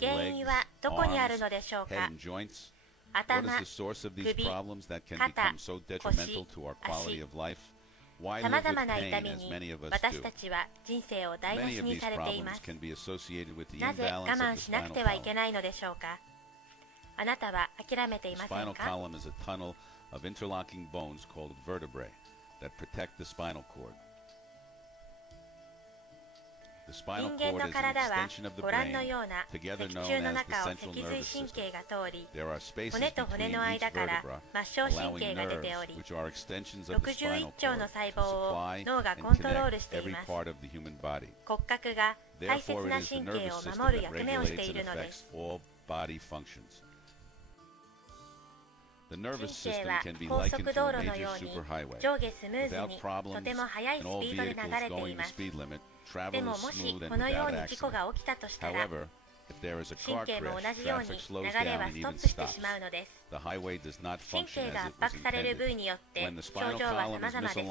原因はどこにあるのでしょうか。頭、首、肩、腰、足。さまざまな痛みに私たちは人生を台無しにされています。なぜ我慢しなくてはいけないのでしょうか。あなたは諦めていませんか。人間の体はご覧のような脊柱の中を脊髄神経が通り、骨と骨の間から末梢神経が出ており、61兆の細胞を脳がコントロールしています。骨格が大切な神経を守る役目をしているのです。神経は高速道路のように上下スムーズにとても速いスピードで流れています。でももしこのように事故が起きたとしたら、神経も同じように流れはストップしてしまうのです。神経が圧迫される部位によって症状は様々ですが、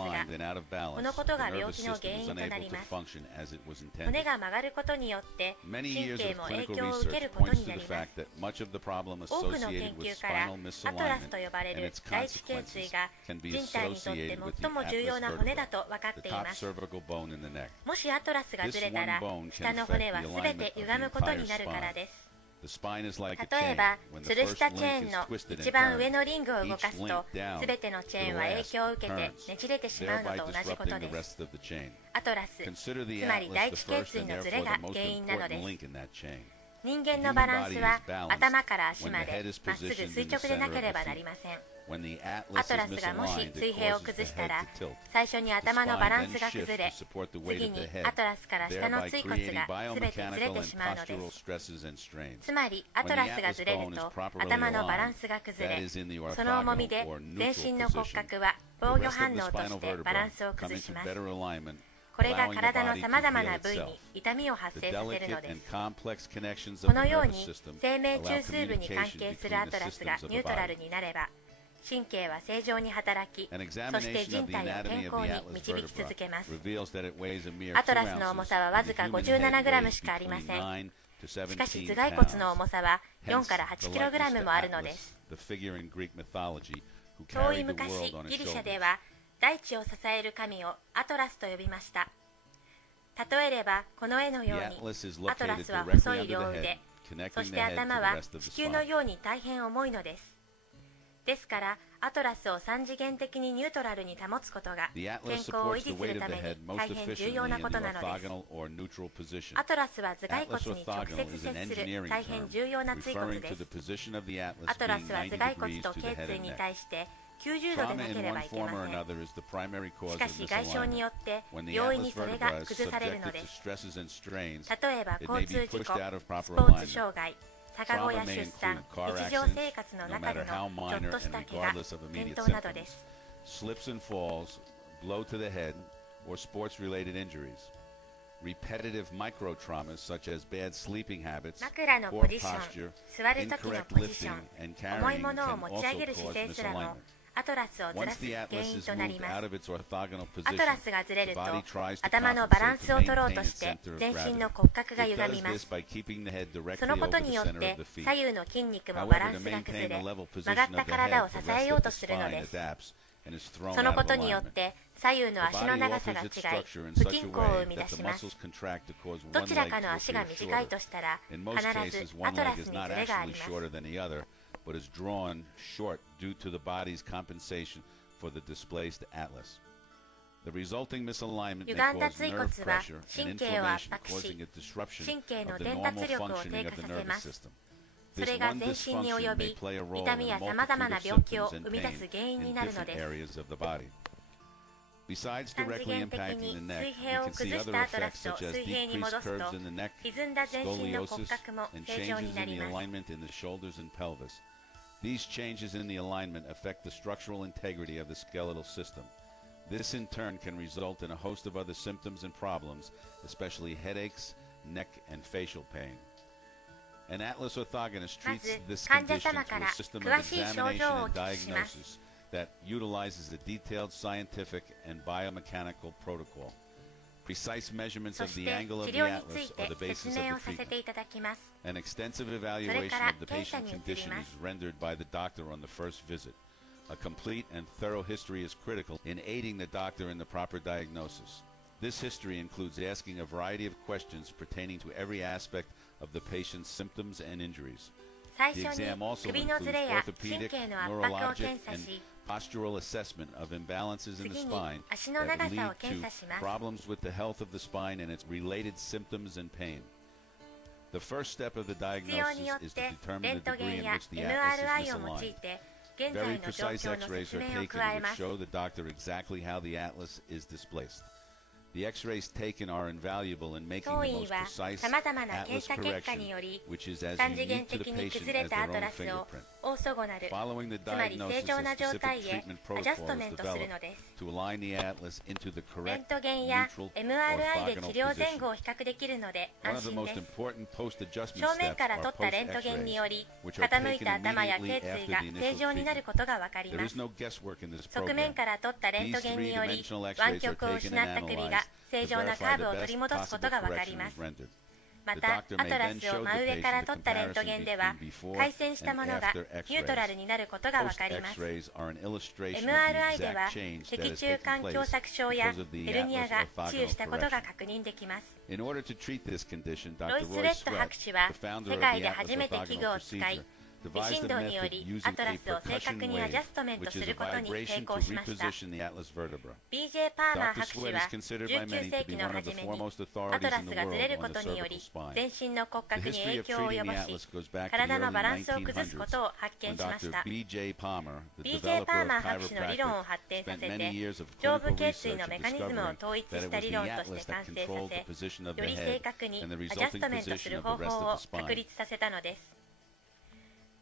このことが病気の原因となります。骨が曲がることによって神経も影響を受けることになります。多くの研究からアトラスと呼ばれる第一頸椎が人体にとって最も重要な骨だと分かっています。もしアトラスがずれたら、下の骨はすべて歪むことになるからです。例えば、吊るしたチェーンの一番上のリングを動かすと、すべてのチェーンは影響を受けてねじれてしまうのと同じことです。アトラス、つまり第一頸椎のずれが原因なのです。人間のバランスは頭から足までまっすぐ垂直でなければなりません。アトラスがもし水平を崩したら、最初に頭のバランスが崩れ、次にアトラスから下の椎骨がすべてずれてしまうのです。つまりアトラスがずれると頭のバランスが崩れ、その重みで全身の骨格は防御反応としてバランスを崩します。これが体のさまざまな部位に痛みを発生させるのです。このように生命中枢部に関係するアトラスがニュートラルになれば、神経は正常に働き、そして人体を健康に導き続けます。アトラスの重さはわずか 57g しかありません。しかし頭蓋骨の重さは4から 8kg もあるのです。遠い昔、ギリシャでは大地を支える神をアトラスと呼びました。例えればこの絵のように、アトラスは細い両腕、そして頭は地球のように大変重いのです。ですからアトラスを3次元的にニュートラルに保つことが健康を維持するために大変重要なことなのです。アトラスは頭蓋骨に直接接する大変重要な椎骨です。アトラスは頭蓋骨と頸椎に対して90度でなければいけません。しかし外傷によって容易にそれが崩されるのです。例えば交通事故、スポーツ障害、逆子や出産、日常生活の中でのちょっとした怪我、転倒などです。Slips and falls, blow to the head, or sports-related injuries. Repetitive microtraumas such as bad sleeping habits, 枕のポジション、座る時のポジション、重いものを持ち上げる姿勢すらもアトラスをずらす原因となります。アトラスがずれると頭のバランスを取ろうとして全身の骨格が歪みます。そのことによって左右の筋肉もバランスが崩れ、曲がった体を支えようとするのです。そのことによって左右の足の長さが違い、不均衡を生み出します。どちらかの足が短いとしたら必ずアトラスにズレがあります。but is drawn short due to the body's compensation for the displaced atlas. The resulting misalignment may cause nerve pressure and inflammation, causing a disruption of the normal functioning of the nervous system. それが全身に及び、痛みやさまざまな病気を生み出す原因になるのです。3次元的に水平を崩したアトラスを水平に戻すと、歪んだ全身の骨格も正常になります。These changes in the alignment affect the structural integrity of the skeletal system. This in turn can result in a host of other symptoms and problems, especially headaches, neck, and facial pain. An atlas orthogonist treats this condition through a system of examination and diagnosis that utilizes a detailed scientific and biomechanical protocol. precise measurements そ of し the て angle 治 of the 療につい atlas or て the 説 basis 明を of さ the せて treatment. いただきます。 An extensive それ evaluation から of the 検査 patient's に移り condition ま is す。 rendered by the doctor on the first visit. A complete and thorough history is critical in aiding the doctor in the proper diagnosis. This history includes asking a variety of questions pertaining to every aspect of the patient's symptoms and injuries. 最 The 初に exam also 首のず includes れや神 orthopedic, 経の圧迫を neurologic, 検査 and し、 postural assessment of imbalances in the 次に spine 足の that 長さ lead を検査 to します。 problems with the health of the spine and its related symptoms and pain. The first step of the 必要によ diagnosis っ is て to レ determine ン the トゲ degree ン in や which the atlas MRI is を用い misaligned. て現 Very 在の状 precise 況の X-rays 説 are 明を taken 加え which ます。 show the doctor exactly how the atlas is displaced. The X-rays taken are invaluable in making 当 the 院 most は precise さまざまな atlas 検査結果に correction, より which is as 3次元 unique to 的 the に patient 崩れ as た their アト own ラスを fingerprint. オーソゴナル、 Following the つまり正 diagnosis, 常 a な状 specific 態へ treatment アジャスト protocol メ is ントする developed のです。 to align the atlas into the レン correct トゲンや neutral MRI で orthogonal 治療前 position. 後を比較できるので One 安 of the 心で most す。 important post-adjustment 正面 steps から are 撮ったレントゲンに post-X-rays, より which are 傾い taken た頭や immediately 頸椎 after が the 正 initial 常になる treatment. ことがわかり There ま is す。 no guesswork in this 側面 program. から撮ったレントゲンにより湾曲を失った首が正常なカーブを取り戻すことがわかります。また、アトラスを真上から撮ったレントゲンでは、回線したものがニュートラルになることがわかります。MRI では、脊柱管狭窄症やヘルニアが治癒したことが確認できます。ロイス・レッド博士は、世界で初めて器具を使い、微振動によりアトラスを正確にアジャストメントすることに成功しました。BJ パーマー博士は19世紀の初めにアトラスがずれることにより全身の骨格に影響を及ぼし、体のバランスを崩すことを発見しました。BJ パーマー博士の理論を発展させて、上部頸椎のメカニズムを統一した理論として完成させ、より正確にアジャストメントする方法を確立させたのです。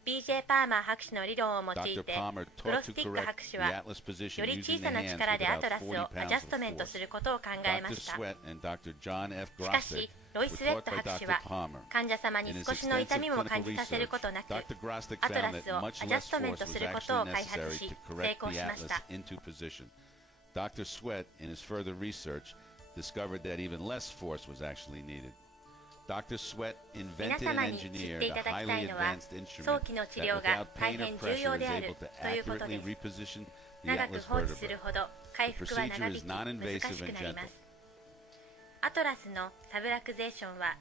BJ パーマー博士の理論を用いて、グロスティック博士はより小さな力でアトラスをアジャストメントすることを考えました。しかし、ロイス・レッド博士は患者様に少しの痛みも感じさせることなく、アトラスをアジャストメントすることを開発し、成功しました。Dr. Sweat, in his further research, discovered that even less force was actually needed. Dr. Sweat 皆 invented 様 and に知っ engineered てい a ただきた highly いのは、 advanced 早 instrument 期の治 that 療が without 大 pain 変 or 重要 pressure で is あ able る to ということで accurately す。 reposition the 長く atlas 放置する vertebra. ほど回復は The 長 procedure 引 is き難 non-invasive しく and なりま gentle. す。アトラスのサブラクゼーションは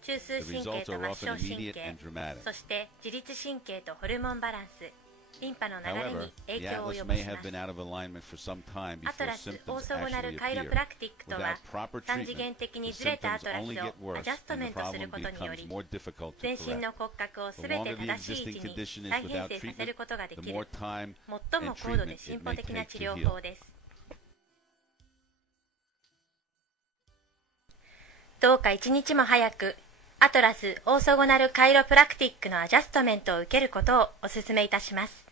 中枢 The 神経 results と are 末梢 often 神 immediate 経、 and dramatic. そして自律神経とホルモンバランス、リンパの流れ However, に影 the 響を atlas 及ぼ may しま have す。 been out of alignment for some time アト before ラスオー symptoms ソゴナル actually カイロプ appear. ラクティックとは Without proper 3次 treatment, 元的 the にずれたア symptoms トラス only を get ア worse ジャスト and メ the ントする problem ことによ becomes り more difficult to 全身 correct. の骨格を The すべて longer the 正しい位 existing 置に condition is 再編 without 成させる treatment, ことがで the き more る time 最 and も高度で treatment 進 it 歩 may 的な take 治 to 療 heal. 法です。どうか一日も早くアトラスオーソゴナルカイロプラクティックのアジャストメントを受けることをお勧めいたします。